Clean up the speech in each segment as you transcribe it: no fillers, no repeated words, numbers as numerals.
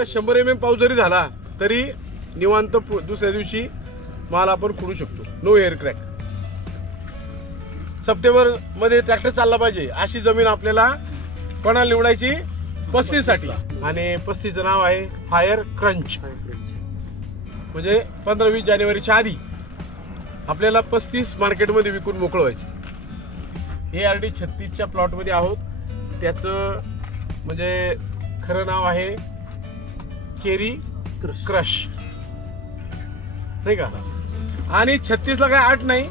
आपल्याला 100 mm पाऊस जरी झाला तरी निवांत दुसऱ्या दिवशी माल आपण खुडू शकतो. No air crack. सप्टेंबर मध्ये ट्रॅक्टर चालला पाहिजे अशी जमीन आपल्याला कोणाला निवडायची 35 साठी. आणि 35चं नाव आहे फायर क्रंच. म्हणजे 15-20 जानेवारीच्या आधी आपल्याला 35 मार्केटमध्ये विकून मोकळं व्हायचं. ARD 36च्या प्लॉट मध्ये आहोत. त्याचं म्हणजे खरं नाव आहे चेरी क्रश नाही का. आणि 36ला काय आठ नाही,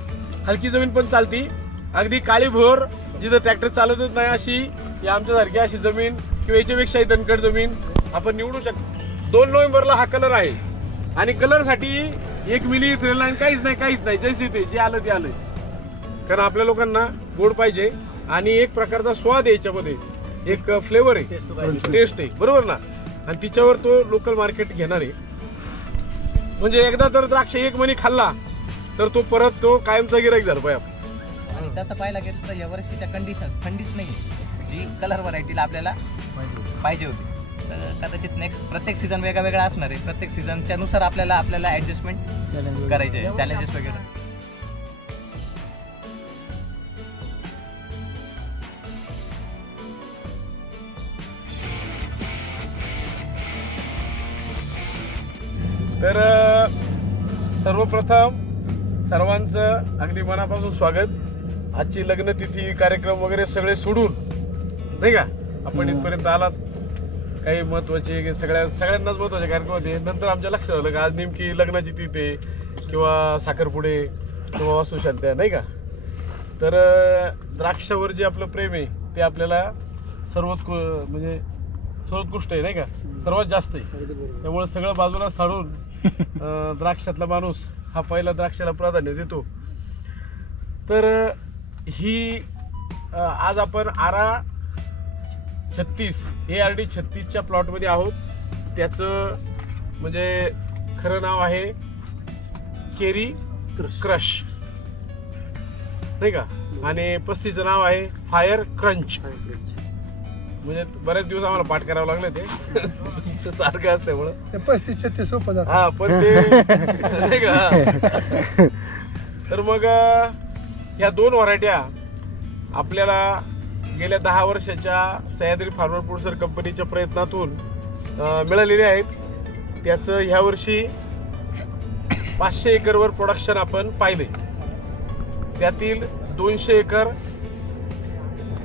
हलकी जमीन पण चालती. अगदी काळी भोर जिथं ट्रॅक्टर चालतच नाही अशी या आमच्यासारखी अशी जमीन किंवा याच्यापेक्षाही दणकट जमीन आपण निवडू शकतो. 2 नोव्हेंबरला हा कलर आहे. आणि कलर साठी 1 मिली थ्रेल लाईन काहीच नाही जैसे ते जे आलं ते आलं. कारण आपल्या लोकांना गोड पाहिजे आणि एक प्रकारचा स्वाद आहे याच्यामध्ये, एक फ्लेवर आहे, टेस्ट आहे, बरोबर ना. आणि तिच्यावर तो लोकल मार्केट घेणार आहे. म्हणजे एकदा तर द्राक्ष 1 महिने खाल्ला तर तो परत तो कायमचा गिराईक झाला पाहिजे. आणि तसं पाहायला गेलं तर यावर्षीच्या कंडिशन थंडीच नाही जी कलर व्हरायटीला आपल्याला पाहिजे होती. तर कदाचित नेक्स्ट प्रत्येक सीझन वेगळा वेगळा असणार आहे. प्रत्येक सीझनच्या नुसार आपल्याला ऍडजस्टमेंट करायचे आहे, चॅलेंजेस वगैरे. तर सर्वप्रथम सर्वांचं अगदी मनापासून स्वागत. आजची लग्नतिथी कार्यक्रम वगैरे सगळे सोडून नाही का आपण इथपर्यंत आलात. काही महत्वाचे सगळ्यांनाच महत्वाचे कार्यक्रम होते. नंतर आमच्या लक्षात आलं का आज नेमकी लग्नाची तिथी आहे किंवा साखरपुडे किंवा वास्तुशांत्या नाही का. तर द्राक्षावर जे आपलं प्रेम आहे ते आपल्याला सर्वोत्कृष्ट आहे नाही का, सर्वात जास्त आहे. त्यामुळे सगळं बाजूला साडून द्राक्षातला माणूस हा पहिला द्राक्षाला प्राधान्य देतो. तर ही आज आपण ARD 36च्या प्लॉट मध्ये आहोत. त्याचं म्हणजे खरं नाव आहे चेरी क्रश नाही का. आणि 35चं नाव आहे फायर क्रंच. म्हणजे बरेच दिवस आम्हाला पाठ करावं लागलं ते सारखं असल्यामुळं. 35-36 सोपं जातं. हा पण ते नाही का. तर मग या 2 व्हरायट्या आपल्याला गेल्या 10 वर्षाच्या सह्याद्री फार्मर प्रोड्युसर कंपनीच्या प्रयत्नातून मिळालेले आहेत. त्याचं ह्या वर्षी 500 एकरवर प्रोडक्शन आपण पाहिले. त्यातील 200 एकर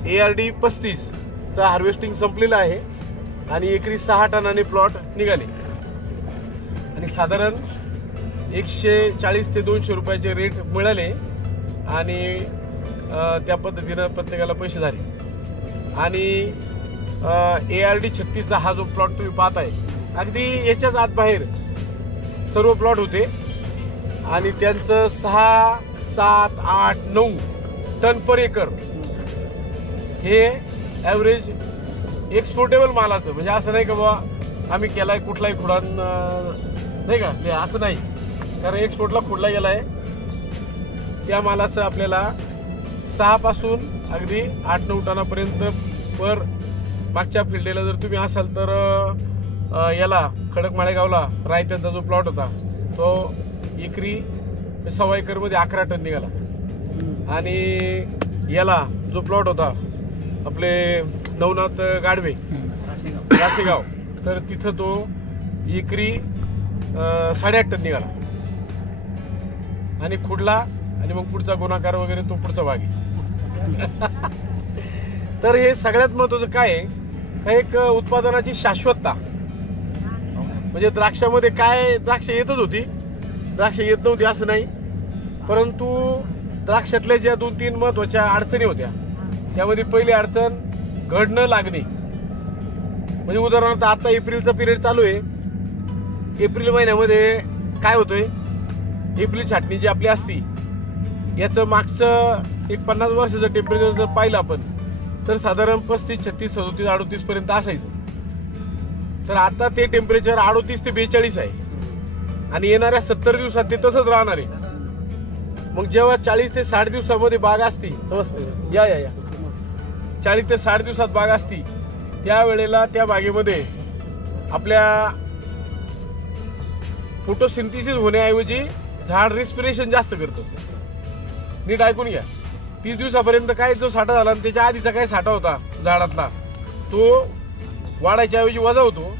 ARD 35 चा हार्वेस्टिंग संपलेलं आहे आणि एकरी 6 टनाने प्लॉट निघाले. आणि साधारण 140 ते 200 रुपयाचे रेट मिळाले आणि त्या पद्धतीनं प्रत्येकाला पैसे झाले. आणि ARD 36चा हा जो प्लॉट तुम्ही पाहताय अगदी याच्याच आत बाहेर सर्व प्लॉट होते आणि त्यांचं 6, 7, 8, 9 टन पर एकर हे ॲव्हरेज एक्सपोर्टेबल मालाचं. म्हणजे असं नाही का बाबा आम्ही केलाय कुठलाही खुडा नाही का, हे असं नाही. कारण एक्सपोर्टला खुडला गेलाय त्या मालाचं आपल्याला 6 पासून अगदी 8-9 टनापर्यंत पर. मागच्या फिल्डेला जर तुम्ही असाल तर याला खडक माळेगावला रायत्यांचा जो प्लॉट होता तो एकरी 1.25 एकर मध्ये 11 टन निघाला. आणि याला जो प्लॉट होता आपले नवनाथ गाडवे राशेगाव तर तिथं तो एकरी 8.5 टन निघाला. आणि खुडला आणि मग पुढचा गुणाकार वगैरे तो पुढचा भाग आहे. तर हे सगळ्यात महत्वाचं काय आहे, एक उत्पादनाची शाश्वतता. म्हणजे द्राक्षामध्ये काय द्राक्ष येतच होती, द्राक्ष येत नव्हती असं नाही. परंतु द्राक्षातल्या ज्या 2-3 महत्वाच्या अडचणी होत्या त्यामध्ये पहिली अडचण घड न लागणे. म्हणजे उदाहरणार्थ आता एप्रिलचा पिरियड चालू आहे. एप्रिल महिन्यामध्ये काय होतंय, एप्रिल छाटणी जी आपली असती याचं मागचं एक 50 वर्षाचं टेम्परेचर जर पाहिलं आपण तर साधारण 35, 36, 37, 38 पर्यंत असायचं. तर आता ते टेम्परेचर 38 ते 42 आहे आणि येणाऱ्या 70 दिवसात ते तसंच राहणार आहे. मग जेव्हा 40 ते 60 दिवसामध्ये बाग असती, या 40 ते 60 दिवसात बाग असती त्यावेळेला त्या बागेमध्ये आपल्या फोटोसिंथेसिस होण्याऐवजी झाड रिस्पिरेशन जास्त करतं. नीट ऐकून घ्या. 30 दिवसापर्यंत काय जो साठा झाला आणि त्याच्या आधीचा काय साठा होता झाडातला तो वाढायच्या ऐवजी वजा होतो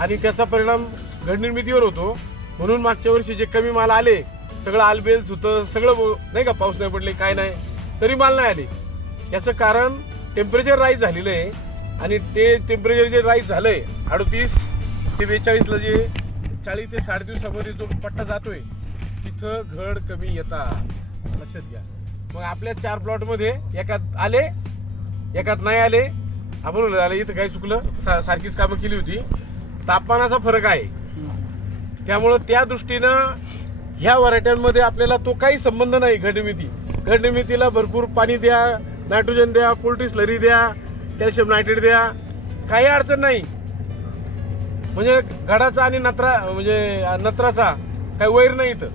आणि त्याचा परिणाम घड निर्मितीवर होतो. म्हणून मागच्या वर्षी जे कमी माल आले सगळं आलबेल्स होतं सगळं नाही का, पाऊस नाही पडले काय नाही तरी माल नाही आले. याचं कारण टेम्परेचर राईज झालेलं आहे आणि ते टेम्परेचर जे राईज झालंय 38 ते 42ला जे 40 ते 60 दिवसामध्ये जो पट्टा जातोय तिथं घड कमी येतात. लक्षात घ्या. मग आपल्या 4 प्लॉटमध्ये एकात आले एकात नाही आले. आपण म्हणलं आले इथं काय चुकलं, सारखीच कामं केली होती. तापमानाचा फरक आहे त्यामुळं त्या दृष्टीनं ह्या व्हरायट्यांमध्ये आपल्याला तो काही संबंध नाही. घडनिर्मितीला भरपूर पाणी द्या, नायट्रोजन द्या, पोल्ट्री स्लरी द्या, कॅल्शियम नायट्रेट द्या, काही अडचण नाही. म्हणजे घडाचा आणि नत्राचा काही वैर नाही इथं.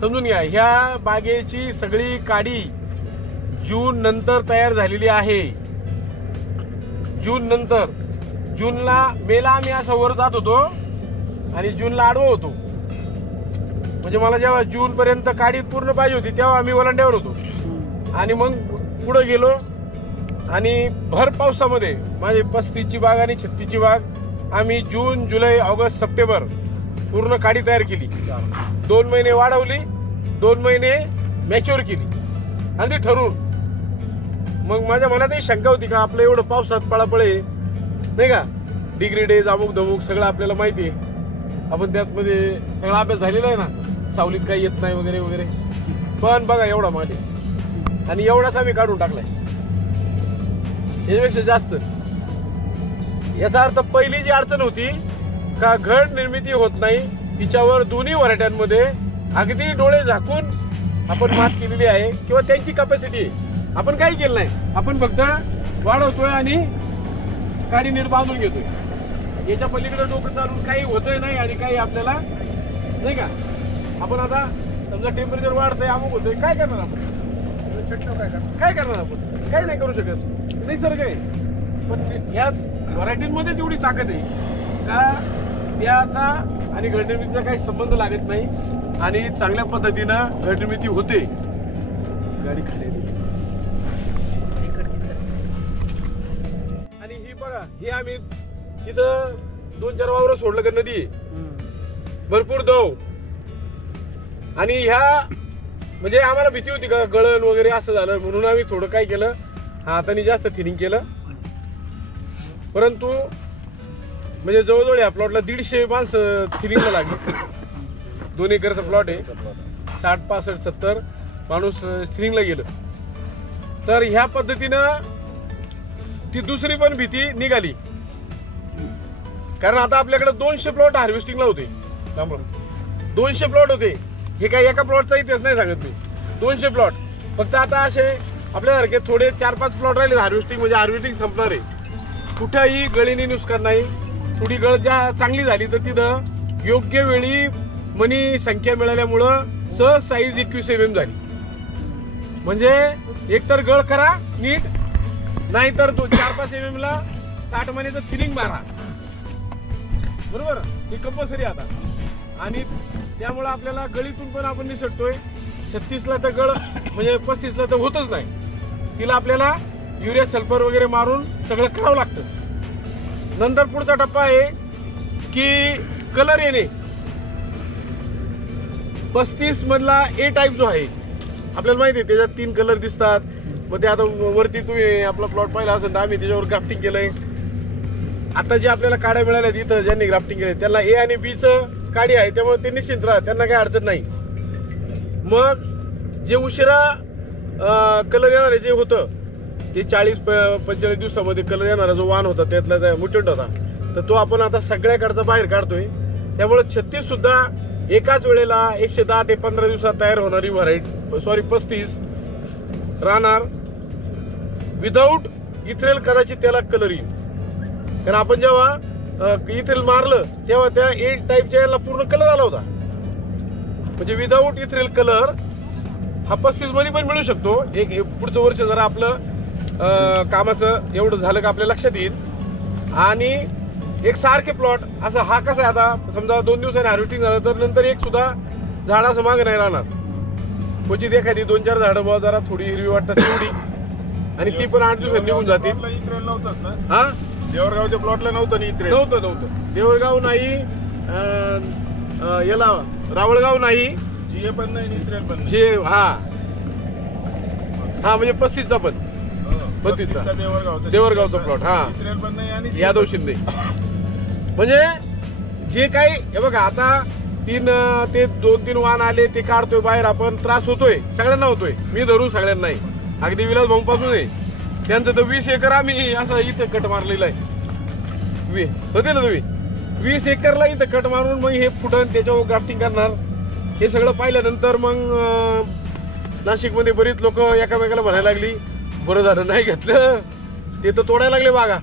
समजून घ्या. ह्या बागेची सगळी काडी जून नंतर तयार झालेली आहे. जून नंतर. जूनला मेला आम्ही असं वर जात होतो आणि जूनला आडवं होतो. म्हणजे मला जेव्हा जून पर्यंत काडी पूर्ण पाहिजे होती तेव्हा आम्ही ओलांड्यावर होतो आणि मग पुढे गेलो आणि भर पावसामध्ये माझी 35ची बाग आणि 36ची बाग आम्ही जून जुलै ऑगस्ट सप्टेंबर पूर्ण काडी तयार केली. 2 महिने वाढवली, 2 महिने मॅच्युअर केली आणि ती ठरवून. मग माझ्या मनातही शंका होती का आपलं एवढं पावसात पळापळे नाही का, डिग्री डेज अमुक धमुक सगळं आपल्याला माहिती आहे. आपण त्यात मध्ये सगळा अभ्यास झालेला आहे ना, सावलीत काही येत नाही वगैरे वगैरे. पण बघा एवढा माल आहे आणि एवढाच आम्ही काढून टाकलाय. याच्यापेक्षा जास्त. याचा अर्थ पहिली जी अडचण होती का घड निर्मिती होत नाही तिच्यावर दोन्ही व्हरायट्यांमध्ये अगदी डोळे झाकून आपण मात केलेली आहे किंवा त्यांची कॅपॅसिटी आहे. आपण काही केलं नाही, आपण फक्त वाढवतोय आणि काडी नीट बांधून घेतोय. याच्या पलीकडे डोकं चालून काही होतंय नाही आणि काही आपल्याला नाही का. आपण आता समजा टेम्परेचर वाढतंय अमुक होतंय, काय करणार आपण? काय करणार आपण? काही नाही करू शकत. निसर्ग आहे. पण या व्हरायटीमध्ये तेवढी ताकद आहे का त्याचा आणि घडनिर्मितीचा काही संबंध लागत नाही आणि चांगल्या पद्धतीनं घडनिर्मिती होते. गाडी खाली आणि ही बघा, ही आम्ही इथं 2-4 वावर सोडलं का नदी भरपूर दव आणि ह्या म्हणजे आम्हाला भीती होती का गळण वगैरे असं झालं म्हणून आम्ही थोडं काय केलं, हाताने जास्त थिनिंग केलं. परंतु म्हणजे जवळजवळ या प्लॉटला 150 माणसं थिनिंगला लागली. 2 एकरचा प्लॉट आहे. 60, 65, 70 माणूस थिनिंगला गेलं. तर ह्या पद्धतीनं ती दुसरी पण भीती निघाली. कारण आता आपल्याकडे 200 प्लॉट हार्वेस्टिंगला होते. 200 प्लॉट होते. हे काय एका प्लॉटचा इतिहास नाही सांगत मी. 200 प्लॉट. फक्त आता असे आपल्यासारखे थोडे 4-5 प्लॉट राहिले हार्वेस्टिंग. म्हणजे हार्वेस्टिंग संपणार आहे. कुठेही गळीने नुकसान नाही. थोडी गळ ज्या चांगली झाली तर तिथं योग्य वेळी मनी संख्या मिळाल्यामुळं सहज साईज 21 mm झाली. म्हणजे एकतर गळ करा नीट, नाहीतर 4-5 mm ला 60 मनीचं थिनिंग मारा. बरोबर. ही कंपल्सरी आता. आणि त्यामुळे आपल्याला गळीतून पण आपण निसटतोय. 36ला तर गळ म्हणजे 35ला तर होतच नाही. तिला आपल्याला युरिया सल्फर वगैरे मारून सगळं करावं लागतं. नंतर पुढचा टप्पा आहे की कलर येणे. 35 मधला ए टाईप जो आहे आपल्याला माहिती आहे त्याच्यात 3 कलर दिसतात. मग ते आता वरती तुम्ही आपला प्लॉट पाहिला असेल तर आम्ही त्याच्यावर ग्राफ्टिंग केलंय. आता जे आपल्याला काड्या मिळाल्या तिथं ज्यांनी ग्राफ्टिंग केलंय त्याला ए आणि बी चं काडी आहे त्यामुळे ते निश्चिंत राहत, त्यांना काही अडचण नाही. मग जे उशिरा कलर येणारे जे होतं ते 40-45 दिवसामध्ये कलर येणारा जो वाण होता त्यातला म्युटंट होता तर तो आपण आता सगळ्याकडचा बाहेर काढतोय. त्यामुळे 36 सुद्धा एकाच वेळेला 110 ते 15 दिवसात तयार होणारी व्हरायटी 35 राहणार. विदाऊट इथ्रेल कदाचित त्याला कलर येईल. कारण आपण जेव्हा इथ्रेल मारलं तेव्हा त्या ए टाईपच्या याला पूर्ण कलर आला होता. म्हणजे विदाऊट इथ्रेल कलर हा 35 मध्ये पण मिळू शकतो. एक पुढचं वर्ष जरा आपलं कामाचं एवढं झालं का आपल्या लक्षात येईल. आणि एक सारखे प्लॉट असं हा कसा आहे आता समजा 2 दिवसांनी हार्वेस्टिंग झालं तर नंतर एक सुद्धा झाड असं मागे नाही राहणार. क्वचित एखादी 2-4 झाडं बुवा जरा थोडी हिरवी वाटतात तेवढी आणि ती पण 8 दिवसांनी निघून जातील. हा देवरगावच्या प्लॉटला नव्हतं नव्हतं देवळगाव नाही, याला रावळगाव नाही, जीए पण नाही, इत्रेल पण नाही. जे हा म्हणजे 35चा पण 35चा देवरगावचा प्लॉट हा इत्रेल पण नाही आणि यादव शिंदे. म्हणजे जे काही हे बघा आता 2-3 वाहन आले ते काढतोय बाहेर आपण, त्रास होतोय सगळ्यांना होतोय, मी धरून सगळ्यांना नाही. अगदी विलास भाऊ पासून आहे त्यांचं तर 20 एकर आम्ही असं इथं कट मारलेलं आहे. होते ना तुम्ही 20 एकरला इथं कट मारून मग हे फुटन त्याच्यावर ग्राफ्टिंग करणार. हे सगळं पाहिल्यानंतर मग नाशिकमध्ये बरीच लोक एकामेकाला म्हणायला लागली बरं झालं नाही घेतलं, ते तर तोडायला लागले बागा.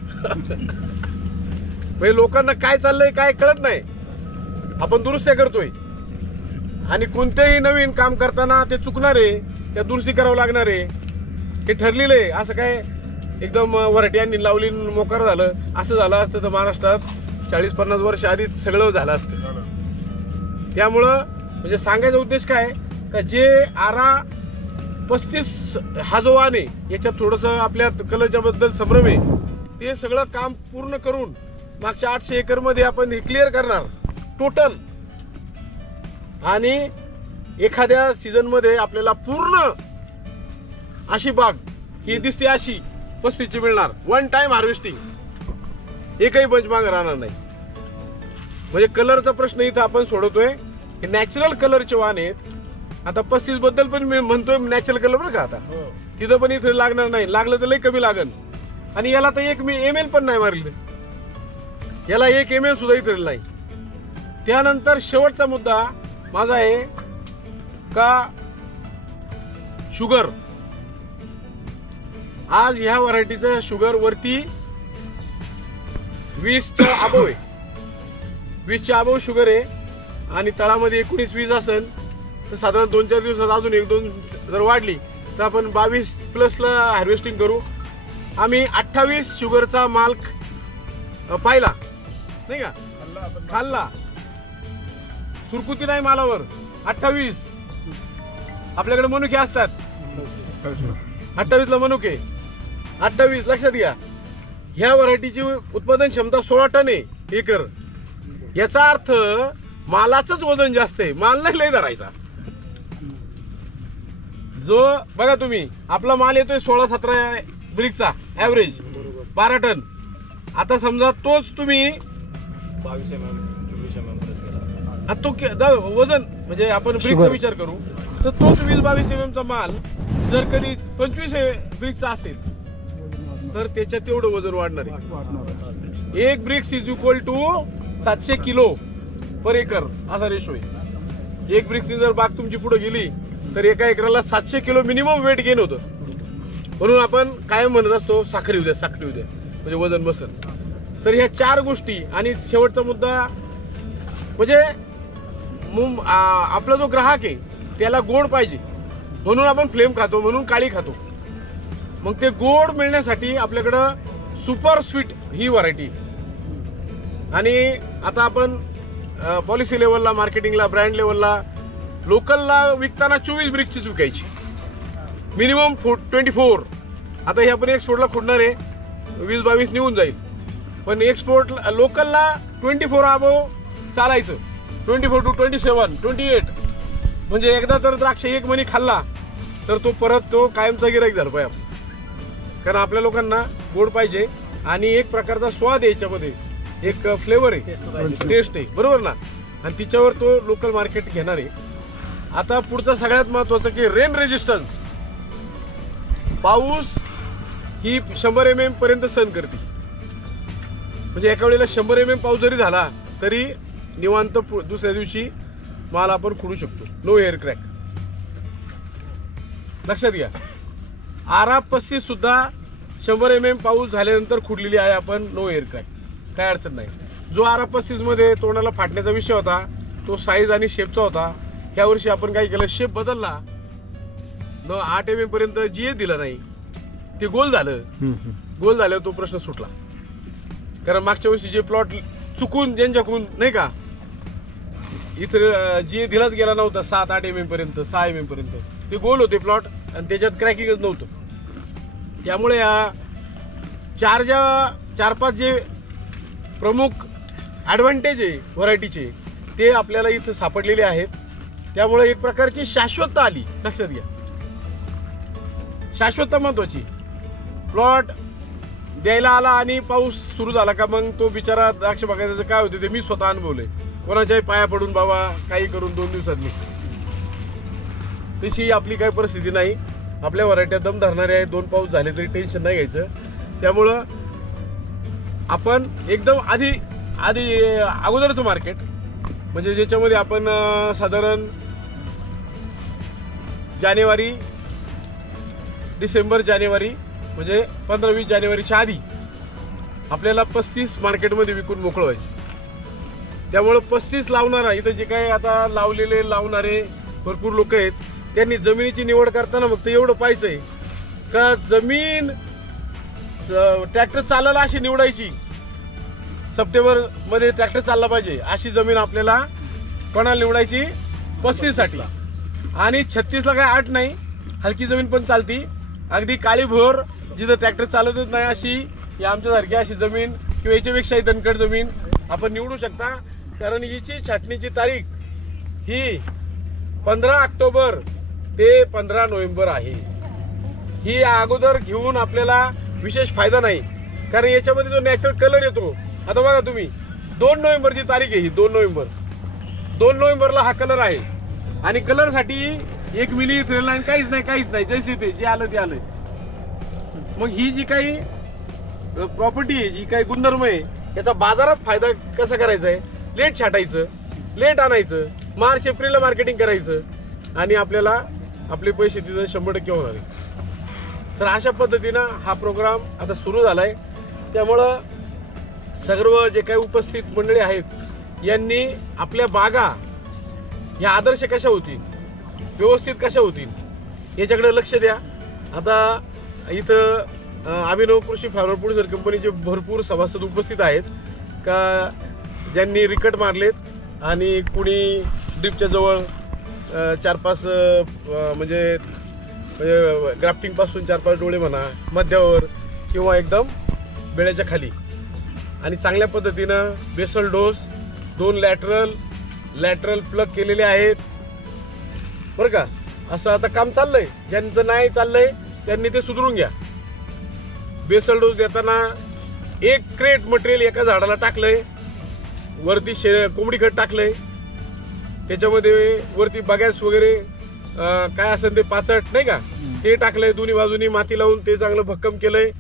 म्हणजे लोकांना काय चाललंय काय कळत नाही. आपण दुरुस्त्या करतोय आणि कोणतेही नवीन काम करताना ते चुकणार आहे, त्या दुरुस्ती करावं लागणार आहे, हे ठरलेलं आहे. असं काय एकदम व्हरायटी लावली मोकार झालं असं झालं असतं तर महाराष्ट्रात 40-50 वर्ष आधीच सगळं झालं असतं. त्यामुळं म्हणजे सांगायचा उद्देश काय का जे आरा 35 हा जो वाण आहे याच्यात थोडस आपल्या कलरच्या बद्दल संभ्रम आहे, ते सगळं काम पूर्ण करून मागच्या 800 एकर मध्ये आपण हे क्लिअर करणार टोटल. आणि एखाद्या सीझन मध्ये आपल्याला पूर्ण अशी बाग ही दिसते अशी 35ची मिळणार. 1 टाइम हार्वेस्टिंग, एकही बंच मागे राहणार नाही. म्हणजे कलरचा प्रश्न इथं आपण सोडवतोय. हे नॅचरल कलरचे वाण आहेत. आता 35 बद्दल पण मी म्हणतोय नॅचरल कलर बरं का. आता तिथं पण इथं लागणार नाही, लागलं तर लई कमी लागन. आणि याला तर एक मी ML पण नाही मारली, याला 1 ML सुद्धा इथं नाही. त्यानंतर शेवटचा मुद्दा माझा आहे का शुगर. आज ह्या व्हरायटीचं शुगर वरती 20च्या अबोव आहे, 20च्या अबोव शुगर आहे. आणि तळामध्ये 19-20 असेल तर साधारण 2-4 दिवसात अजून 1-2 जर वाढली तर आपण 22+ ला हार्वेस्टिंग करू. आम्ही 28 शुगरचा माल पाहिला नाही का, खाल्ला, सुरकुती नाही मालावर. 28 आपल्याकडे मनुके असतात, 28 ला मनुके, 28 लक्षात घ्या. ह्या व्हरायटीची उत्पादन क्षमता 16 टन आहे एकर. याचा अर्थ मालाचंच वजन जास्त आहे, माल नाही लय धरायचा. जो बघा तुम्ही आपला माल येतोय 16-17 ब्रिकचा ऍव्हरेज 12 टन. आता समजा तोच तुम्ही 22 mm, 24 mm तो वजन म्हणजे आपण ब्रिकचा विचार करू तर तोच 20-22 mm चा माल जर कधी 25 ब्रिकचा असेल तर त्याच्यात तेवढं वजन वाढणार आहे. 1 brix is equal to 700 kilo per acre असा रेशो आहे. 1 ब्रिक्सनी जर बाग तुमची पुढे गेली तर एका एकराला 700 किलो मिनिमम वेट गेन होतं. म्हणून आपण कायम म्हणत असतो साखरी उद्या म्हणजे वजन बसल. तर ह्या 4 गोष्टी. आणि शेवटचा मुद्दा म्हणजे आपला जो ग्राहक आहे त्याला गोड पाहिजे म्हणून आपण फ्लेम खातो, म्हणून काळी खातो. मग ते गोड मिळण्यासाठी आपल्याकडं सुपर स्वीट ही व्हरायटी. आणि आता आपण पॉलिसी लेवलला, मार्केटिंगला, ब्रँड लेवलला, लोकलला विकताना 24 ब्रिकचीच विकायची, मिनिमम 24. आता हे आपण एक्सपोर्टला फुटणार आहे 20-22 निघून जाईल, पण एक्सपोर्ट लोकलला 24 अबोव चालायचं, 24 to 27, 28. म्हणजे एकदा तर द्राक्ष 1 महिने खाल्ला तर तो परत तो कायमचा गिराईक झाला पाहिजे. कारण आपल्या लोकांना गोड पाहिजे आणि एक प्रकारचा स्वाद आहे याच्यामध्ये, एक फ्लेवर आहे, टेस्ट आहे, बरोबर ना. आणि तिच्यावर तो लोकल मार्केट घेणार आहे. आता पुढचं सगळ्यात महत्वाचं की रेन रेजिस्टन्स. पाऊस ही 100 mm पर्यंत सहन करते. म्हणजे एका वेळेला 100 mm पाऊस जरी झाला तरी निवांत दुसऱ्या दिवशी माल आपण खुडू शकतो, नो एअर क्रॅक. लक्षात घ्या. आरा 35 सुद्धा 100 mm पाऊस झाल्यानंतर खुडलेली आहे आपण, नो एअर क्रॅक, काय अडचण नाही. जो आरा 35 मध्ये तोंडाला फाटण्याचा विषय होता तो साईज आणि शेपचा होता. ह्या वर्षी आपण काय केलं, शेप बदलला, 8 mm पर्यंत जीए दिला नाही, ते गोल झालं. गोल झाल्यावर तो प्रश्न सुटला. कारण मागच्या वर्षी जे प्लॉट चुकून ज्यांच्याकडून नाही का इथं जे दिलाच गेला नव्हता 7-8 mm पर्यंत 6 mm पर्यंत ते गोल होते प्लॉट आणि त्याच्यात क्रॅकिंगच नव्हतं. त्यामुळे या 4-5 जे प्रमुख ॲडव्हान्टेज आहे व्हरायटीचे ते आपल्याला इथं सापडलेले आहेत. त्यामुळे एक प्रकारची शाश्वतता आली. लक्षात घ्या, शाश्वतता महत्वाची. प्लॉट द्यायला आला आणि पाऊस सुरू झाला का मग तो बिचारा द्राक्ष बागायचं काय होते ते मी स्वतः अनुभवलंय. कोणाच्याही पाया पडून बाबा काही करून 2 दिवसात मी तशी आपली काही परिस्थिती नाही. आपल्या व्हरायट्या दम धरणारे आहे. 2 पाऊस झाले तरी टेन्शन नाही घ्यायचं. त्यामुळं आपण एकदम आधी अगोदरचं मार्केट म्हणजे ज्याच्यामध्ये आपण साधारण डिसेंबर जानेवारी म्हणजे 15-20 जानेवारीच्या आधी आपल्याला 35 मार्केटमध्ये विकून मोकळं व्हायचं. त्यामुळं 35 लावणारा इथं जे काही आता लावणारे भरपूर लोक आहेत त्यांनी जमिनीची निवड करताना फक्त एवढं पाहायचंय का जमीन ट्रॅक्टर चालायला अशी निवडायची. सप्टेंबर मध्ये ट्रॅक्टर चालला पाहिजे अशी जमीन आपल्याला कोणाला निवडायची 35 साठी. आणि 36ला काय अट नाही, हलकी जमीन पण चालती. अगदी काळी भोर जिथं ट्रॅक्टर चालतच नाही अशी या आमच्यासारखी अशी जमीन किंवा याच्यापेक्षाही दणकट जमीन आपण निवडू शकता. कारण हिची छाटणीची तारीख ही 15 ऑक्टोबर ते 15 नोव्हेंबर आहे. ही अगोदर घेऊन आपल्याला विशेष फायदा नाही कारण याच्यामध्ये जो नॅचरल कलर येतो. आता बघा तुम्ही 2 नोव्हेंबरची तारीख आहे ही. 2 नोव्हेंबरला हा कलर आहे आणि कलर साठी 1 मिली थ्रेल लाईन काहीच नाही जैसे ते जे आलं ते आलंय. मग ही जी काही प्रॉपर्टी आहे जी काही गुणधर्म आहे याचा बाजारात फायदा कसा करायचा आहे. लेट छाटायचं, लेट आणायचं, मार्च एप्रिलला मार्केटिंग करायचं आणि आपल्याला आपले पैसे तिथं 100% होणार आहे. तर अशा पद्धतीनं हा प्रोग्राम आता सुरू झालाय. त्यामुळं सर्व जे काही उपस्थित मंडळी आहेत यांनी आपल्या बागा या आदर्श कशा होतील, व्यवस्थित कशा होतील याच्याकडे लक्ष द्या. आता इथं अभिनव कृषी फार्मर प्रोड्युसर कंपनीचे भरपूर सभासद उपस्थित आहेत का ज्यांनी रिकट मारलेत आणि कुणी ड्रिपच्या जवळ 4-5 म्हणजे ग्राफ्टिंग पासून 4-5 डोळे म्हणा मध्यावर किंवा एकदम बेड्याच्या खाली आणि चांगल्या पद्धतीनं बेसल डोस 2 लॅटरल प्लग केलेले आहेत बरं का. असं आता काम चाललंय. ज्यांचं नाही चाललंय त्यांनी ते सुधारून घ्या. बेसल डोस देताना 1 क्रेट मटेरियल एका झाडाला टाकलंय, वरती कोंबडी खत टाकलंय, त्याच्यामध्ये वरती बगॅस वगैरे काय असेल ते पाचट नाही का ते टाकलंय. दोन्ही बाजूनी माती लावून ते चांगलं भक्कम केलंय.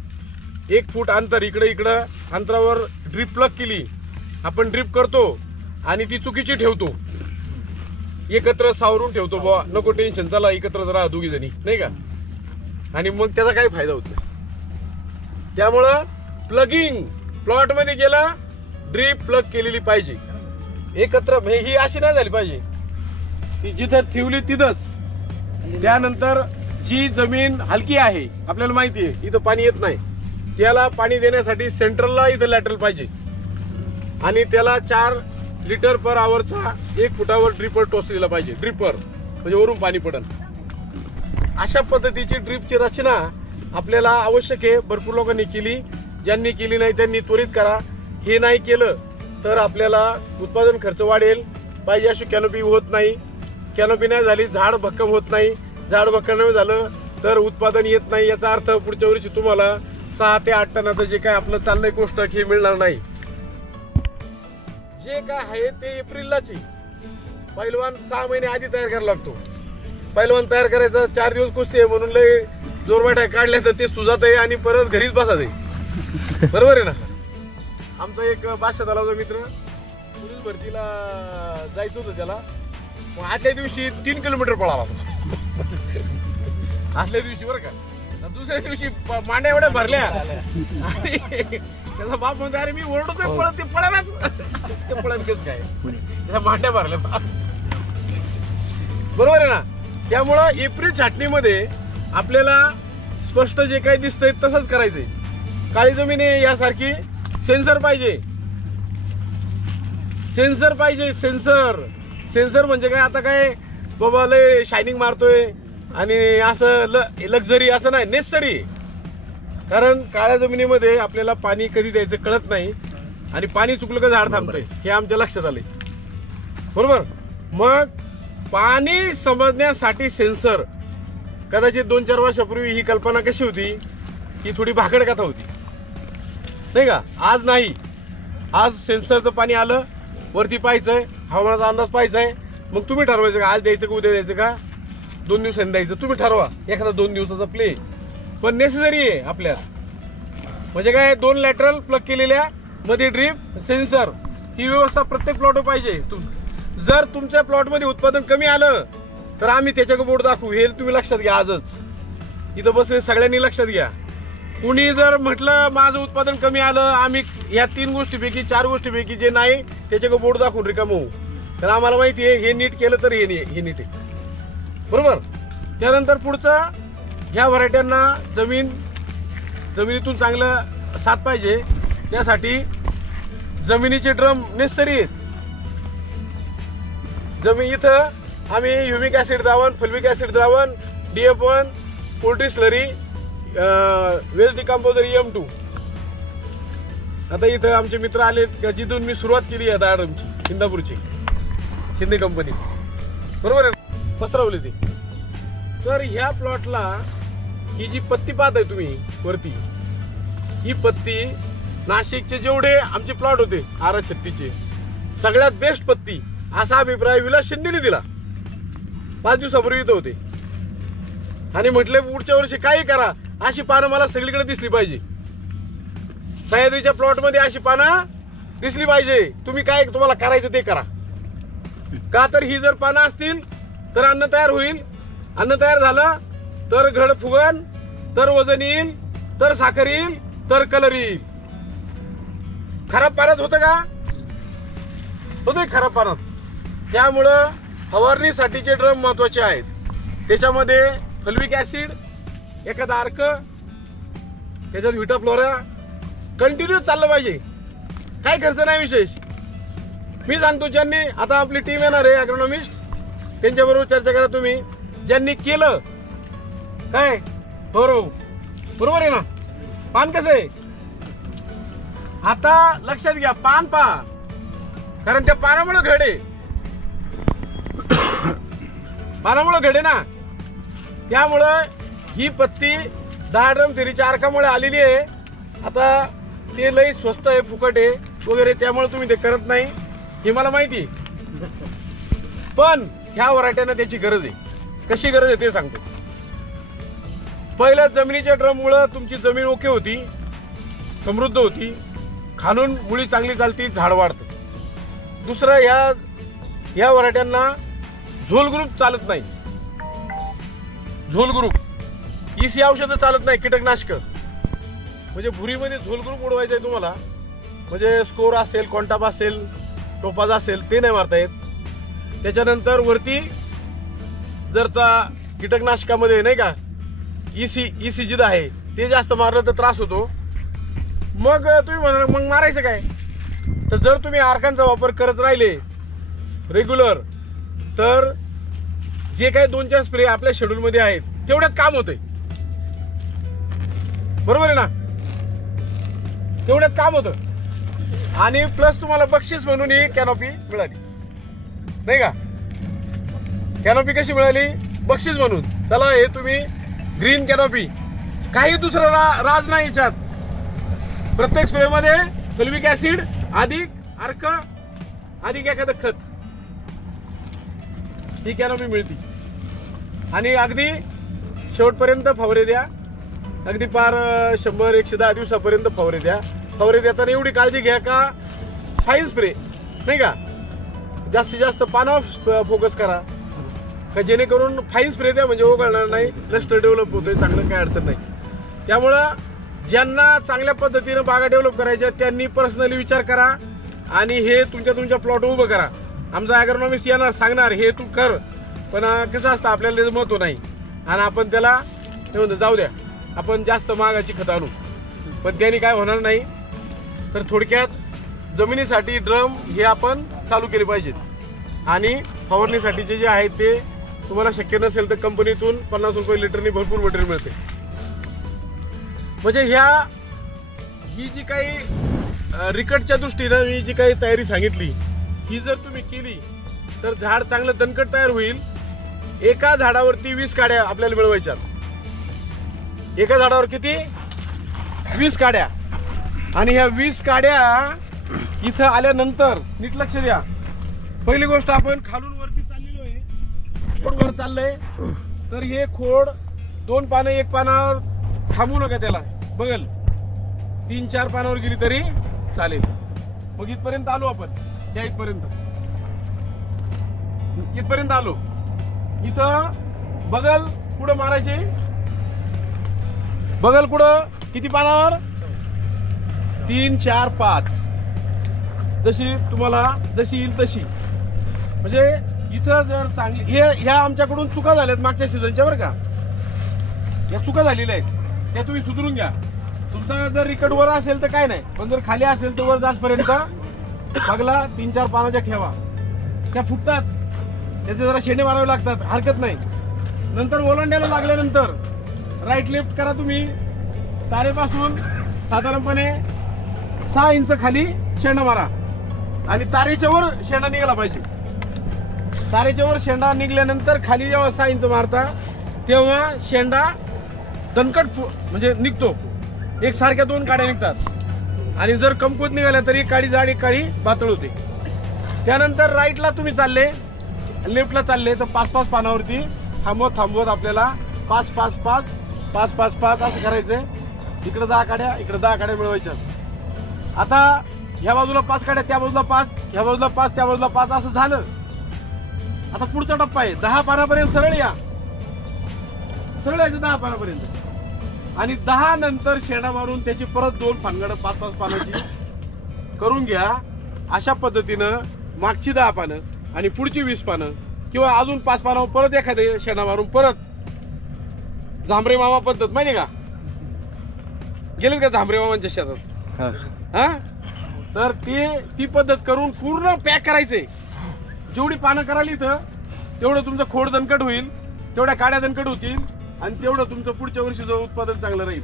1 फूट अंतर इकडं अंतरावर ड्रीप प्लग केली. आपण ड्रीप करतो आणि ती चुकीची ठेवतो, एकत्र सावरून ठेवतो बुवा नको टेन्शन चला एकत्र राहा 2 जणी नाही का आणि मग त्याचा काही फायदा होत नाही. त्यामुळं प्लगिंग प्लॉट मध्ये गेला ड्रीप प्लग केलेली पाहिजे एकत्र. ही अशी नाही झाली पाहिजे ती जिथं ठेवली तिथंच. त्यानंतर जी जमीन हलकी आहे आपल्याला माहिती आहे इथं पाणी येत नाही त्याला पाणी देण्यासाठी सेंट्रलला इथं लॅटरल पाहिजे आणि त्याला 4 लिटर पर आवरचा 1 फुटावर ड्रिपर टोचलेला पाहिजे. ड्रिपर म्हणजे वरून पाणी पडल. अशा पद्धतीची ड्रिपची रचना आपल्याला आवश्यक आहे. भरपूर लोकांनी केली, ज्यांनी केली नाही त्यांनी त्वरित करा. हे नाही केलं तर आपल्याला उत्पादन खर्च वाढेल. पाहिजे अशी कॅनोपी होत नाही. कॅनोपी नाही झाली झाड भक्कम होत नाही. झाड भक्कम नाही झालं तर उत्पादन येत नाही. याचा अर्थ पुढच्या वर्षी तुम्हाला 6 ते 8 टनाचं जे काय आपलं चाललंय कोष्टक हे मिळणार नाही. जे काय आहे ते एप्रिललाच पैलवान 6 महिने आधी तयार करायला लागतो. पैलवान तयार करायचा 4 दिवस कुस्ती आहे म्हणून लय जोरबाट्या काढल्या तर ते सुजात आहे आणि परत घरीच बसात आहे. बरोबर आहे ना. आमचा एक बादशाह तलावचा मित्र पोलीस भरतीला जायचं होतं त्याला. मग आदल्या दिवशी 3 किलोमीटर पळाला आदल्या दिवशी बरं का. दुसऱ्या दिवशी मांड्या एवढ्या भरल्या आणि त्याचा बाप म्हणतो अरे मी ओरडतोय पळत ते पळालाच ते पळत कसं काय त्याच्या मांड्या भरल्या बरोबर आहे ना. त्यामुळं एप्रिल छाटणीमध्ये आपल्याला स्पष्ट जे काही दिसतंय तसंच करायचंय. काळी जमीन आहे यासारखी सेन्सर पाहिजे, सेन्सर पाहिजे. सेन्सर म्हणजे काय, आता काय बाबा लय शायनिंग मारतोय आणि असं लक्झरी असं नाही, नेसेसरी. कारण काळ्या जमिनीमध्ये आपल्याला पाणी कधी द्यायचं कळत नाही आणि पाणी चुकलं का झाड थांबतंय हे आमच्या लक्षात आलंय. बरोबर. मग पाणी समजण्यासाठी सेन्सर. कदाचित 2-4 वर्षापूर्वी ही कल्पना कशी होती की थोडी भाकड कथा होती नाही का. आज नाही, आज सेन्सरचं पाणी आलं, वरती पाहायचंय, हवामानाचा अंदाज पाहायचाय, मग तुम्ही ठरवायचं का आज द्यायचं का उद्या द्यायचं का 2 दिवसांनी द्यायचं, तुम्ही ठरवा. एखादा 2 दिवसाचा प्ले पण नेसेसरी आहे आपल्याला. म्हणजे काय, 2 लॅटरल प्लग केलेल्या मध्ये ड्रीप सेन्सर ही व्यवस्था प्रत्येक प्लॉट पाहिजे. जर तुमच्या प्लॉटमध्ये उत्पादन कमी आलं तर आम्ही त्याच्याकडे बोर्ड दाखवू, हे तुम्ही लक्षात घ्या. आजच इथं बसले सगळ्यांनी लक्षात घ्या. कुणी जर म्हटलं माझं उत्पादन कमी आलं, आम्ही या 3 गोष्टीपैकी 4 गोष्टीपैकी जे नाही त्याच्याकडे बोर्ड दाखवून रिकाम होऊ. तर आम्हाला माहिती आहे हे नीट केलं तर हे नीट आहे. बरोबर. त्यानंतर पुढचं, ह्या व्हरायट्यांना जमिनीतून चांगलं साथ पाहिजे, त्यासाठी जमिनीचे ड्रम नेसेसरी आहेत. इथं आम्ही ह्युमिक ऍसिड द्रावण, फल्विक ऍसिड द्रावण, DF1, poultry slurry, waste decomposer EM2. आता इथं आमचे मित्र आले जिथून मी सुरुवात केली आहे दाडमची, इंदापूरची शिंदे कंपनी. बरोबर आहे, पसरवली ती. तर ह्या प्लॉटला ही जी पत्ती पाहत आहे तुम्ही वरती, ही पत्ती नाशिकचे जेवढे आमचे प्लॉट होते R36चे सगळ्यात बेस्ट पत्ती असा अभिप्राय विलास शिंदेने दिला. 5 दिवसापूर्वी इथं होते आणि म्हटले पुढच्या वर्षी काही करा, अशी पानं मला सगळीकडे दिसली पाहिजे. सह्याद्रीच्या प्लॉट मध्ये अशी पानं दिसली पाहिजे. तुम्ही काय तुम्हाला करायचं ते करा. का तर ही जर पानं असतील तर अन्न तयार होईल, अन्न तयार झालं तर घड फुगन, तर वजन येईल, तर साखर येईल, तर कलर येईल. खराब पाण्यात होतं का, होतंय खराब पाण्यात. त्यामुळं फवारणीसाठीचे ड्रम महत्वाचे आहेत. त्याच्यामध्ये फल्विक ऍसिड, एखादा अर्क, त्याच्यात व्हिटाफ्लोरा कंटिन्यू चाललं पाहिजे. काही खर्च नाही विशेष. मी सांगतो, ज्यांनी आता आपली टीम येणार आहे अग्रोनॉमिस्ट, त्यांच्याबरोबर चर्चा करा तुम्ही. ज्यांनी केलं काय बरोबर आहे ना. पान कसं आहे आता लक्षात घ्या, पान पहा, कारण त्या पानामुळे घडे, पानामुळे घडे ना. त्यामुळं ही पत्ती 10 ड्रम थेरीच्या अर्कामुळे आलेली आहे. आता ते लई स्वस्त आहे, फुकट आहे वगैरे, त्यामुळे तुम्ही ते करत नाही हे मला माहिती. पण ह्या व्हरायट्यांना त्याची गरज आहे. कशी गरज आहे ते सांगतो. पहिल्या जमिनीच्या ड्रम मुळे तुमची जमीन ओके होती, समृद्ध होती, खालून मुळी चांगली चालती, झाड वाढतं. दुसरं, ह्या व्हरायट्यांना झोल ग्रुप चालत नाही. झोल ग्रुप EC औषधं चालत नाही, कीटकनाशक. म्हणजे भुरीमध्ये झोल ग्रुप उडवायचा आहे तुम्हाला, म्हणजे स्कोर असेल, कॉन्टाप असेल, टोपाज असेल, ते नाही मारता येत. त्याच्यानंतर वरती जर त्या कीटकनाशकामध्ये नाही का EC जिथं आहे ते जास्त मारलं तर त्रास होतो. मग तुम्ही म्हणा मग मारायचं काय. तर जर तुम्ही अर्कांचा वापर करत राहिले रेग्युलर, तर जे काही 2-4 स्प्रे आपल्या शेड्यूल मध्ये आहेत तेवढ्यात काम होतंय. बरोबर आहे ना, तेवढ्यात काम होतं. आणि प्लस तुम्हाला बक्षीस म्हणून ही कॅनोपी मिळाली नाही का. कॅनोपी कशी मिळाली, बक्षीस म्हणून. चला, हे तुम्ही ग्रीन कॅनोपी, काही दुसरं राज नाही याच्यात. प्रत्येक स्प्रे मध्ये फल्विक ऍसिड अधिक अर्क अधिक एखादं खत, ही कॅनोपी मिळती. आणि अगदी शेवटपर्यंत फवारे द्या, अगदी पार 100-110 दिवसापर्यंत फवारे द्या. फवारे देताना एवढी काळजी घ्या का फाईन स्प्रे नाही का, जास्तीत जास्त पानावर फोकस करा का, जेणेकरून फाईन स्प्रे द्या, म्हणजे ओघळणार नाही, क्लस्टर डेव्हलप होतोय चांगलं, काही अडचण नाही. त्यामुळं ज्यांना चांगल्या पद्धतीनं बागा डेव्हलप करायच्या त्यांनी पर्सनली विचार करा आणि हे तुमच्या प्लॉट उभं करा. आमचा ॲग्रोनॉमिस्ट येणार, सांगणार हे तू कर, पण कसं असतं आपल्याला त्याचं महत्व नाही आणि आपण त्याला जाऊ द्या, आपण जास्त महागाची खतं आणू, पण त्यांनी काय होणार नाही. तर थोडक्यात जमिनीसाठी ड्रम हे आपण चालू केले पाहिजेत आणि फवारणीसाठीचे जे आहे ते तुम्हाला शक्य नसेल तर कंपनीतून 50 रुपये लिटरनी भरपूर मटेरियल मिळते. म्हणजे ही जी काही रिकटच्या दृष्टीनं मी जी काही तयारी सांगितली ही जर तुम्ही केली तर झाड चांगलं दणकट तयार होईल. एका झाडावरती 20 काड्या आपल्याला मिळवायच्या. एका झाडावर किती? 20 काड्या. आणि ह्या 20 काड्या इथं आल्यानंतर नीट लक्ष द्या. पहिली गोष्ट आपण खालून वरती चाललेलो आहे, खोड वर चाललंय तर हे खोड 2 पानं 1 पानावर थांबू नका, त्याला बघल 3-4 पानावर गेली तरी चालेल. मग इथपर्यंत आलो आपण, त्या इथपर्यंत आलो. इथं बगल कुठं मारायचे? बगल कुठं? किती पानावर? 3, 4, 5 जशी तुम्हाला जशी येईल तशी. म्हणजे इथं जर चांगली ह्या आमच्याकडून चुका झाल्यात मागच्या सीझनच्या बरं का, या चुका झालेल्या आहेत त्या तुम्ही सुधारून घ्या. तुमचा जर रिकट वर असेल तर काय नाही, पण जर खाली असेल तर वर जातपर्यंत बगला 3-4 पानाच्या ठेवा. त्या फुटतात, त्याचे जरा शेंडे मारावे लागतात, हरकत नाही. नंतर ओलांड्याला लागल्यानंतर राईट लेफ्ट करा तुम्ही. तारेपासून साधारणपणे 6 इंच खाली शेंडा मारा आणि तारेच्या वर शेंडा निघाला पाहिजे. तारेच्या वर शेंडा निघल्यानंतर खाली जेव्हा 6 इंच मारता तेव्हा शेंडा दणकट म्हणजे निघतो. एक सारख्या 2 काड्या निघतात आणि जर कमकुवत निघाल्या तरी काडी जाड एक काडी पातळ होते. त्यानंतर राईटला तुम्ही चालले, लेफ्टला चालले तर 5-5 पानावरती थांबवत आपल्याला 5-5-5 असं करायचंय. इकडे 10 काड्या, इकडे 10 काड्या मिळवायच्या. आता ह्या बाजूला 5 काड्या, त्या बाजूला 5, ह्या बाजूला 5, त्या बाजूला 5 असं झालं. आता पुढचा टप्पा आहे 10 पानापर्यंत सरळ यायचं 10 पानापर्यंत आणि 10 नंतर शेंडा मारून त्याची परत 2 पानगडं 5-5 पानाची करून घ्या. अशा पद्धतीनं मागची 10 पानं आणि पुढची 20 पानं किंवा अजून 5 पानावर परत एखादे शेंडा मारून परत. झांबरे मामा पद्धत माहिती का? गेलेत का झांबरे मामांच्या शेतात? हा, तर ती पद्धत करून पूर्ण पॅक करायचे. जेवढी पानं कराल इथं तेवढं तुमचं खोड दणकट होईल, तेवढ्या काड्या दणकट होतील आणि तेवढं तुमचं पुढच्या वर्षीचं उत्पादन चांगलं राहील.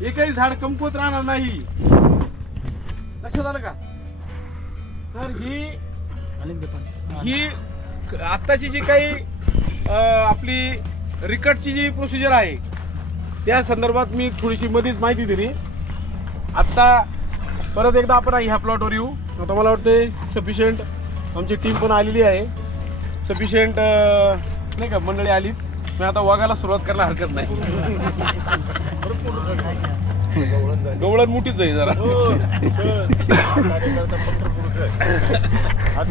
एकही झाड कमकुवत राहणार नाही. लक्षात आलं का? तर ही आत्ताची जी काही आपली रिकटची जी प्रोसिजर आहे त्या संदर्भात मी थोडीशी मध्येच माहिती दिली. आता परत एकदा आपण ह्या प्लॉटवर येऊ. आता मला वाटते सफिशियंट आमची टीम पण आलेली आहे, सफिशियंट नाही का मंडळी आली. मी आता वागायला सुरुवात करायला हरकत नाही. गवळण मोठीच आहे जरा.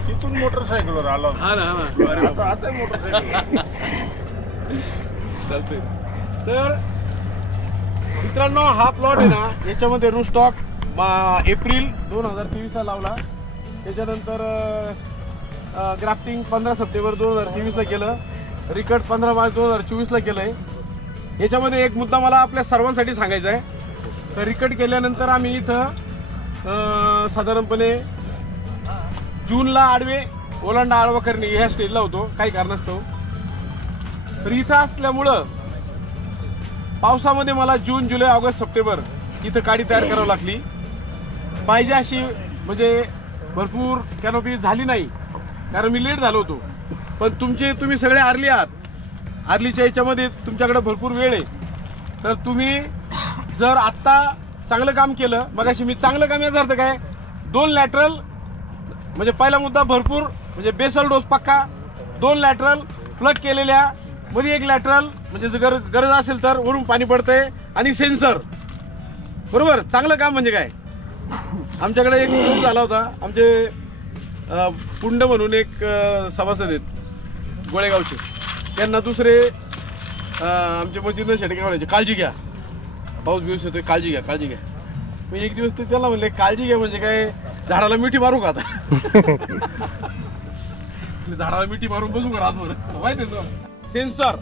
तिथून मोटरसायकलवर आला. हा ना आता मोटरसायकल चालतंय. तर मित्रांनो हा प्लॉट आहे ना, याच्यामध्ये रूस्टॉक एप्रिल 2023 ला लावला. त्याच्यानंतर ग्राफ्टिंग 15 सप्टेंबर 2023 ला केलं. रिकट 15 मार्च 2024 ला केलंय. याच्यामध्ये एक मुद्दा मला आपल्या सर्वांसाठी सांगायचा आहे. तर रिकट केल्यानंतर आम्ही इथं साधारणपणे जूनला आडवे ओलांडा आडवा करणे ह्या स्टेजला होतो काही कारणास्तव. तर इथं असल्यामुळं पावसामध्ये मला जून, जुलै, ऑगस्ट, सप्टेंबर इथं काडी तयार करावी लागली. पाहिजे अशी म्हणजे भरपूर कॅनोपी झाली नाही कारण मी लेट झालो होतो. पण तुम्ही सगळे आर्ली आहात. आर्लीच्या याच्यामध्ये तुमच्याकडे भरपूर वेळ आहे. तर तुम्ही जर आत्ता चांगलं काम केलं, मगाशी मी चांगलं काम याचा अर्थ काय, 2 लॅटरल म्हणजे पहिला मुद्दा भरपूर म्हणजे बेसल डोस पक्का, 2 लॅटरल प्लग केलेल्या मध्ये 1 लॅटरल म्हणजे जर गरज असेल तर वरून पाणी पडतंय आणि सेन्सर बरोबर. चांगलं काम म्हणजे काय. आमच्याकडे एक जोक झाला होता. आमचे पुंड म्हणून एक सभासद आहेत गोळेगावचे, त्यांना दुसरे आमचे मचिंद्र शेटके म्हणायचे काळजी घ्या, पाऊस बिऊस येतोय, काळजी घ्या. मी एक दिवस त्याला म्हणले काळजी घ्या म्हणजे काय, झाडाला मिठी मारू का आता? झाडाला मिठी मारून बसू का रातभर? माहिती आहे सेन्सर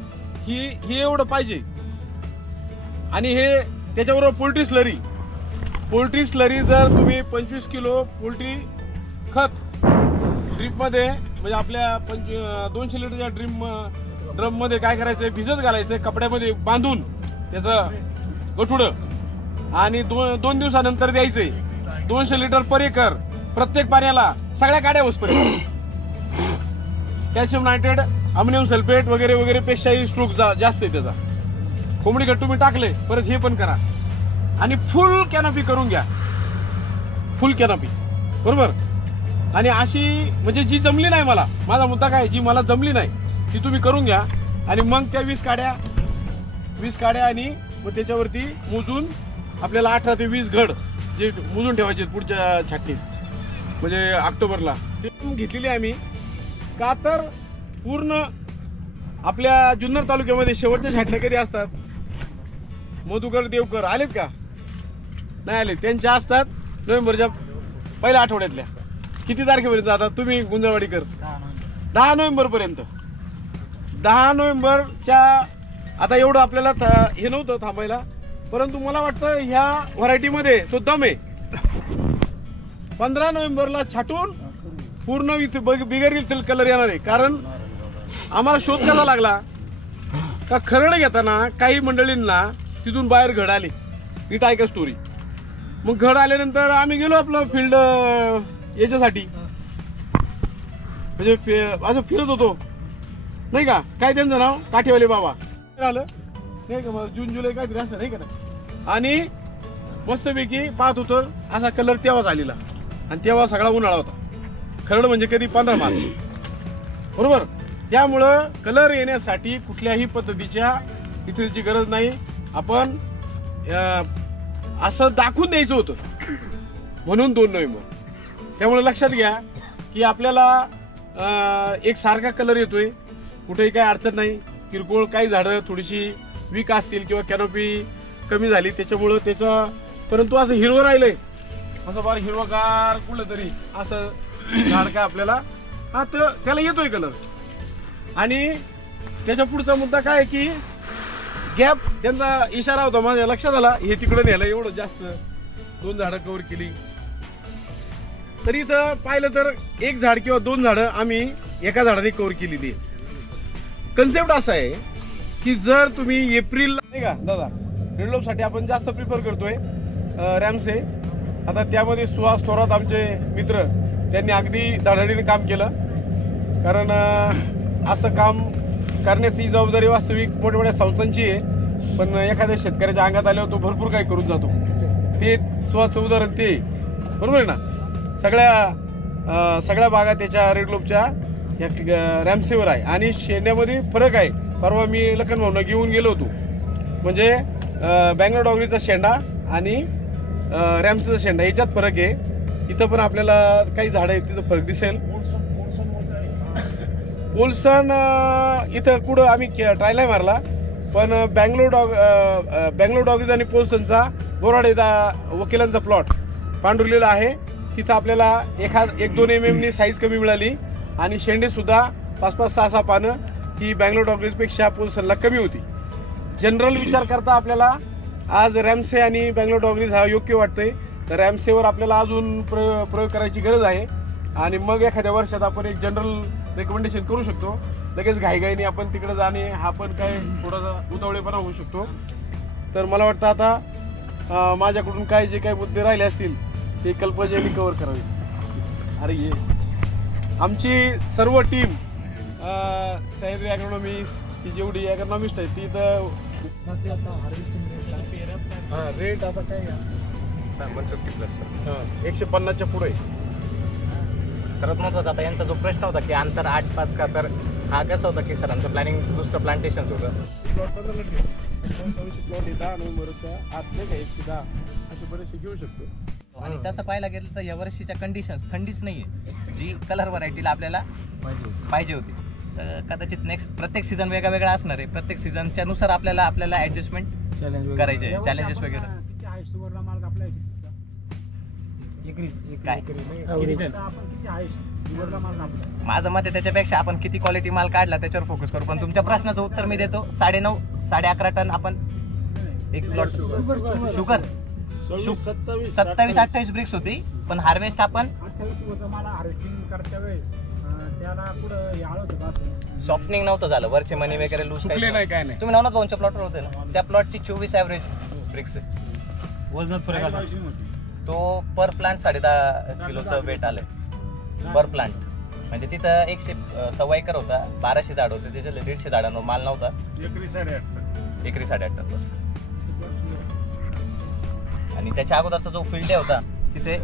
ही एवढं पाहिजे. आणि हे त्याच्याबरोबर पोल्ट्री स्लरी जर तुम्ही 25 किलो पोल्ट्री खत ड्रीपमध्ये म्हणजे आपल्या 200 लिटरच्या ड्रम मध्ये काय करायचंय, भिजत घालायचंय कपड्यामध्ये बांधून त्याचं गठुडं आणि 2 दिवसानंतर द्यायचंय. 200 लिटर पर एकर प्रत्येक पाण्याला सगळ्या काड्या होसपर्यंत. कॅल्शियम नायट्रेट, अमोनियम सल्फेट वगैरे वगैरे पेक्षाही स्ट्रोक जास्त आहे त्याचा. कोंबडी गट तुम्ही टाकले, परत हे पण करा आणि फुल कॅनॉपी करून घ्या, फुल कॅनॉपी, बरोबर. आणि अशी म्हणजे जी जमली नाही मला, माझा मुद्दा काय, जी मला जमली नाही ती तुम्ही करून घ्या आणि मग त्या 20 काड्या आणि मग त्याच्यावरती मोजून आपल्याला 18 ते 20 घड जे मोजून ठेवायचे पुढच्या छाटणीत म्हणजे ऑक्टोबरला. ते घेतलेली आम्ही का तर पूर्ण आपल्या जुन्नर तालुक्यामध्ये शेवटच्या छाटण्या कधी असतात, मधुकर देवकर आलेत का, नाही आले, त्यांच्या असतात नोव्हेंबरच्या पहिल्या आठवड्यातल्या. किती तारखेपर्यंत आता तुम्ही गुंजळवाडीकर? 10 नोव्हेंबर पर्यंत. 10 नोव्हेंबरच्या आता एवढं आपल्याला हे नव्हतं थांबायला, परंतु मला वाटतं ह्या व्हरायटीमध्ये तो दम आहे. 15 नोव्हेंबरला छाटून पूर्ण इथे बिगर इथं कलर येणार आहे. कारण आम्हाला शोध कसा लागला का खरड घेताना काही मंडळींना तिथून बाहेर घड आली. ही टायका स्टोरी. मग घड आल्यानंतर आम्ही गेलो आपलं फील्ड याच्यासाठी, म्हणजे असं फिरत होतो नाही का, काय त्यांचं नाव काठेवाले बाबा आलं नाही का, मग जून जुलै काहीतरी असं नाही का ना, आणि मस्तपैकी पाहत होतो असा कलर तेव्हाच आलेला आणि तेव्हा सगळा उन्हाळा होता. खरड म्हणजे कधी 15 मार्च, बरोबर. त्यामुळं कलर येण्यासाठी कुठल्याही पद्धतीच्या इथलची गरज नाही. आपण असं दाखवून द्यायचं होतं म्हणून 2 नोव्हेंबर. त्यामुळे लक्षात घ्या की आपल्याला एक सारखा कलर येतोय, कुठेही काही अडचण नाही. किरकोळ काही झाडं थोडीशी वीक असतील किंवा कॅनोपी कमी झाली त्याच्यामुळं त्याचं, परंतु असं हिरवं राहिलंय, असं बार हिरवगार कुठलं तरी असं झाड काय आपल्याला हा तर त्याला येतोय कलर. आणि त्याच्या पुढचा मुद्दा काय की गॅप, त्यांचा इशारा होता माझ्या लक्षात आला, हे तिकडे नेलं एवढं जास्त 2 झाडं कव्हर केली. तरी इथं पाहिलं तर 1 झाड किंवा 2 झाडं आम्ही एका झाडाने कव्हर केलेली आहे. कन्सेप्ट असा आहे की जर तुम्ही एप्रिल नाही का दादा, रेडलोपसाठी आपण जास्त प्रिफर करतोय रॅमसे. आता त्यामध्ये सुहास थोरात आमचे मित्र, त्यांनी अगदी धडाडीने काम केलं. कारण असं काम करण्याची जबाबदारी वास्तविक मोठ्या संस्थांची आहे, पण एखाद्या शेतकऱ्याच्या अंगात आल्यावर तो भरपूर काही करून जातो. ते सुहासचं उदाहरण ते, बरोबर आहे ना. सगळ्या बागा त्याच्या रेडलोपच्या रॅमसेवर आहे आणि शेंड्यामध्ये फरक आहे. परवा मी लखन भाऊंना घेऊन गेलो होतो, म्हणजे बँगलोर डॉगरीचा शेंडा आणि रॅमसेचा शेंडा याच्यात फरक आहे. इथं पण आपल्याला काही झाडं आहेत तिथं फरक दिसेल. ओल्सन इथं कुठं आम्ही ट्रायल नाही मारला, पण बँगलोर डॉगरीज आणि पोल्सनचा बोराडे वकिलांचा प्लॉट पांढरलेला आहे. तिथं आपल्याला 1-2 mm नी साईज कमी मिळाली आणि शेंडे सुद्धा 5-5, 6-6 पानं ही बँगलोर डॉगरीज पेक्षा पोल्सनला कमी होती. जनरल विचार करता आपल्याला आज रॅमसे आणि बँगलोर डॉगरीज हा योग्य वाटतंय, तर रॅमसेवर आपल्याला अजून प्रयोग करायची गरज आहे. आणि मग एखाद्या वर्षात आपण एक जनरल रेकमेंडेशन करू शकतो. लगेच घाईघाईने आपण तिकडे जाणे हा पण काय थोडासा उतावळेपणा होऊ शकतो. तर मला वाटतं आता माझ्याकडून काय जे काही मुद्दे राहिले असतील ते कल्पजयनी कव्हर करावे. अरे ये आमची सर्व टीम सह्याद्री ॲग्रोनॉमिस्टची जेवढी ॲग्रोनॉमिस्ट आहे ती तर रेट आता काय 150च्या पुढे. सर्वात महत्वाचा आता यांचा जो प्रश्न होता की अंतर 8-5 का, तर हा कसं होता की सरांचं प्लॅनिंग दुसरं प्लांटेशन होतं. प्लॉट 15 लटके 10 नोव्हेंबरच्या आत नाही का 110 असे बरेचसे घेऊ शकतो. आणि तसं पाहायला गेलं तर या वर्षीच्या कंडिशन्स थंडीच नाहीये जी कलर व्हरायटीला आपल्याला पाहिजे होती. तर कदाचित नेक्स्ट प्रत्येक सीझन वेगळा वेगळा असणार आहे. प्रत्येक सीझनच्या नुसार आपल्याला ऍडजस्टमेंट करायचे आहे, चॅलेंजेस वगैरे. माझं मत आहे त्याच्यापेक्षा आपण किती क्वालिटी माल काढला त्याच्यावर फोकस करू. पण तुमच्या प्रश्नाचं उत्तर मी देतो. 9.5-11.5 टन आपण एक प्लॉट शुगर 27-28 ब्रिक्स होती, पण हार्वेस्ट आपण 28 होतं मला हार्वेस्टिंग करत्या वेळेस त्याला कुठं हे आलं होतं का असं? सॉफ्टनिंग नव्हतं झालं, वरचे मनी वगैरे लूज सुकले नाही काय नाही. तुम्ही नवनाथ भाऊंच्या प्लॉटवर होते ना, त्या प्लॉटची 24 ॲव्हरेज ब्रिक्स आहे. वजनात फरक आला. तो पर प्लांट 10.5 किलोचं वेट आलंय पर प्लांट. म्हणजे तिथं 1.25 एकर होता, 1200 झाड होते, त्याच्यातले 150 झाडांवर माल नव्हता, एकरी 8.5 एकरी 8.5 बस. आणि त्याच्या अगोदरचा जो फील्ड डे होता तिथे